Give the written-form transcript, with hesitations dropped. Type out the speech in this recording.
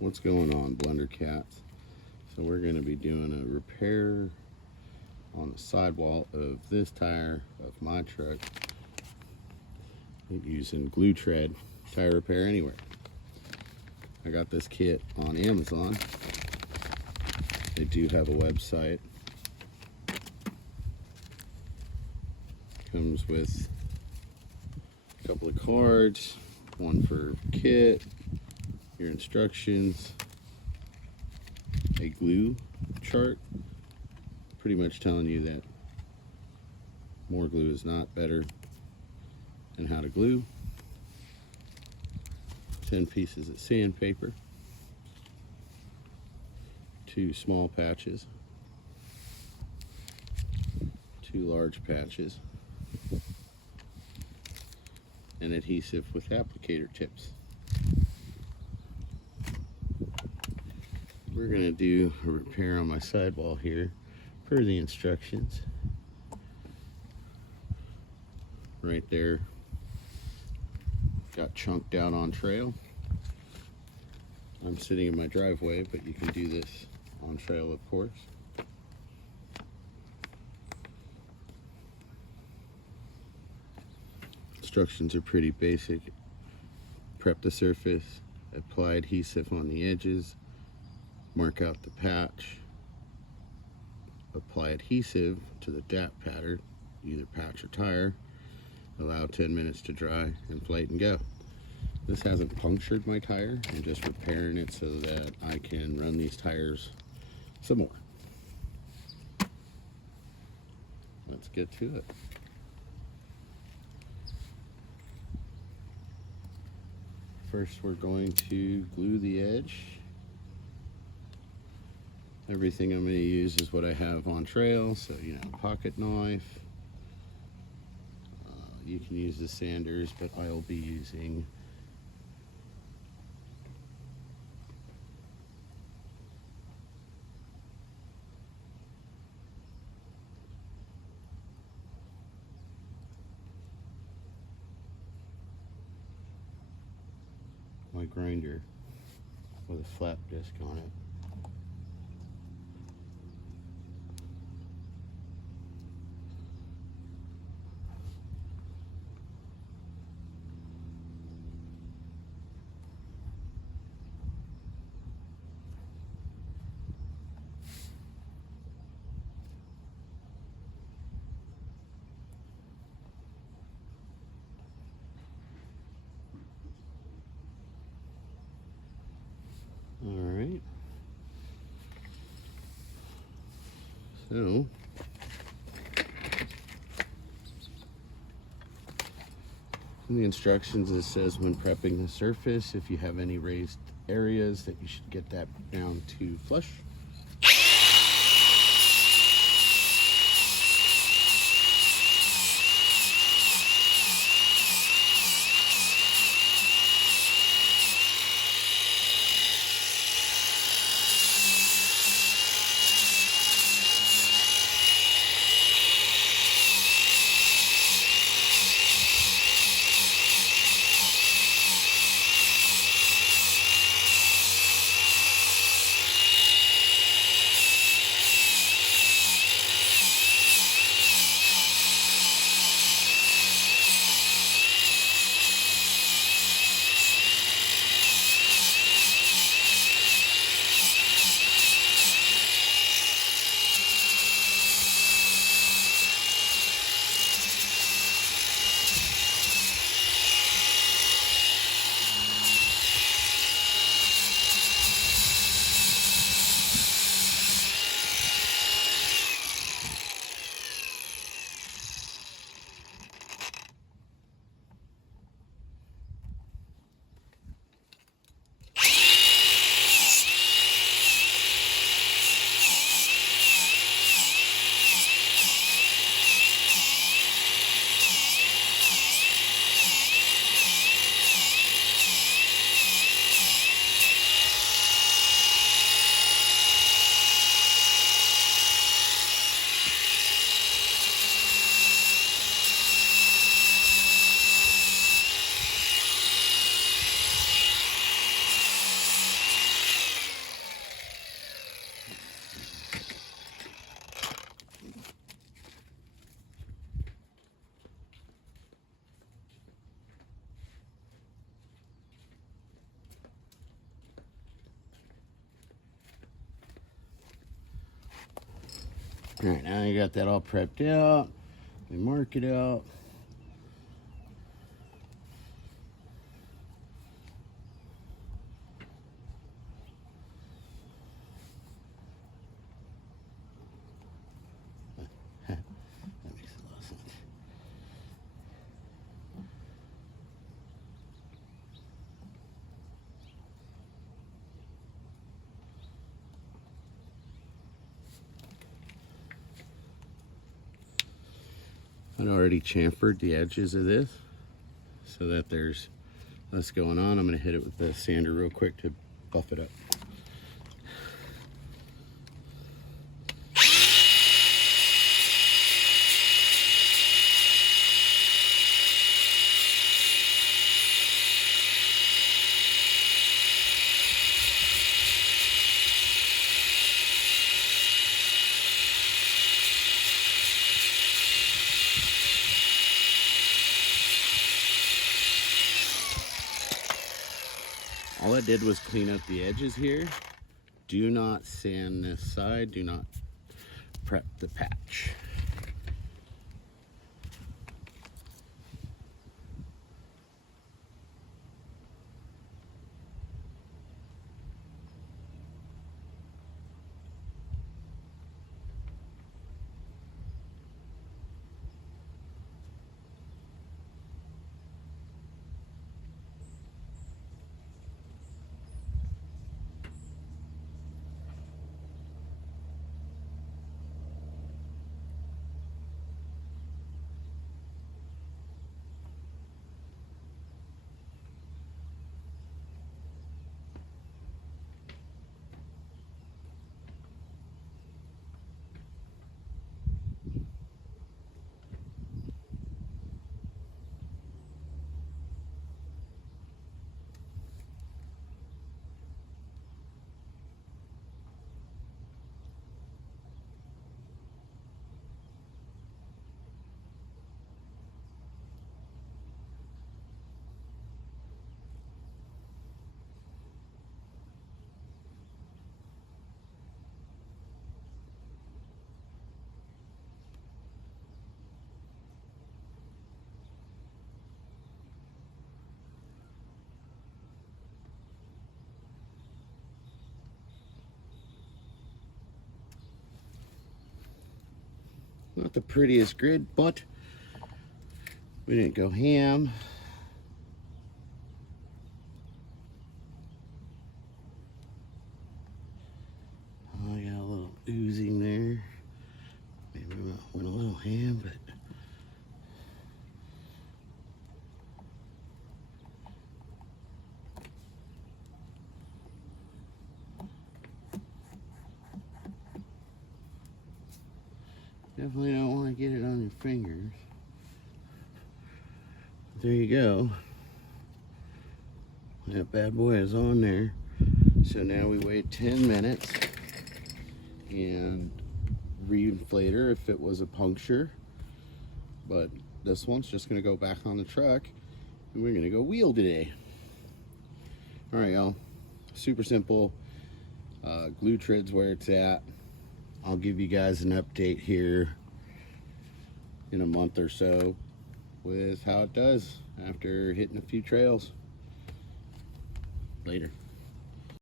What's going on, Blender Cats? So we're going to be doing a repair on the sidewall of this tire of my truck using Gluetread Tire Repair Anywhere. I got this kit on Amazon. They do have a website. Comes with a couple of cards, one for kit, your instructions, a glue chart, pretty much telling you that more glue is not better, and how to glue. 10 pieces of sandpaper, 2 small patches, 2 large patches, and adhesive with applicator tips. We're going to do a repair on my sidewall here per the instructions. Right there, got chunked out on trail. I'm sitting in my driveway, but you can do this on trail, of course. Instructions are pretty basic. Prep the surface, apply adhesive on the edges, mark out the patch, apply adhesive to the DAP pattern, either patch or tire, allow 10 minutes to dry, inflate and go. This hasn't punctured my tire. I'm just repairing it so that I can run these tires some more. Let's get to it. First, we're going to glue the edge. Everything I'm going to use is what I have on trail, so pocket knife. You can use the sanders, but I'll be using my grinder with a flap disc on it. Alright, so in the instructions it says when prepping the surface, if you have any raised areas, that you should get that down to flush. All right, now you got that all prepped out. We mark it out. That makes a lot of sense. I'd already chamfered the edges of this so that there's less going on. I'm going to hit it with the sander real quick to buff it up. All I did was clean up the edges here. Do not sand this side. Do not prep the patch. Not the prettiest grid, but we didn't go ham. Oh, I got a little oozing there. Maybe we went a little ham, but definitely don't want to get it on your fingers. There you go. That bad boy is on there. So now we wait 10 minutes and re-inflate her if it was a puncture. But this one's just gonna go back on the truck and we're gonna go wheel today. All right, y'all, super simple. Gluetread's where it's at. I'll give you guys an update here in a month or so with how it does after hitting a few trails. Later.